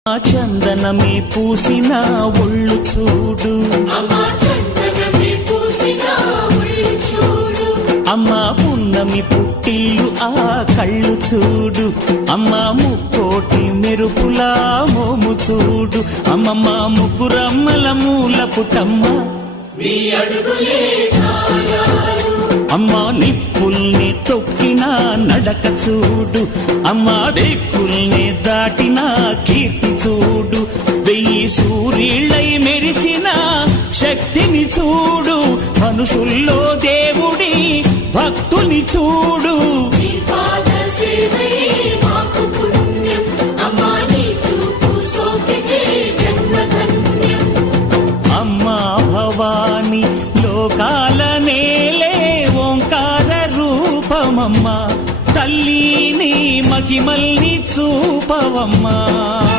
చందనమే పూసిన ఒళ్ళు చూడు, అమ్మ పున్నమి పుట్టిల్లు ఆ కళ్ళు చూడు, అమ్మ ముక్కోటి మెరుపులా మోము చూడు, అమ్మమ్మ ముగ్గురమ్మల మూల పుట్టమ్మ అమ్మ నిప్పుల్ని తొక్కిన నడక చూడు, అమ్మ దిక్కుల్ని దాటిన కీర్తి చూడు, 1000 సూర్యుళ్ళై మెరిసిన శక్తిని చూడు, మనుషుల్లో దేవుడి భక్తుని చూడు. అమ్మా భవాని లోకాల నేలే ఓంకార రూపమమ్మా, తల్లిని మహిమల్ని చూపవమ్మా.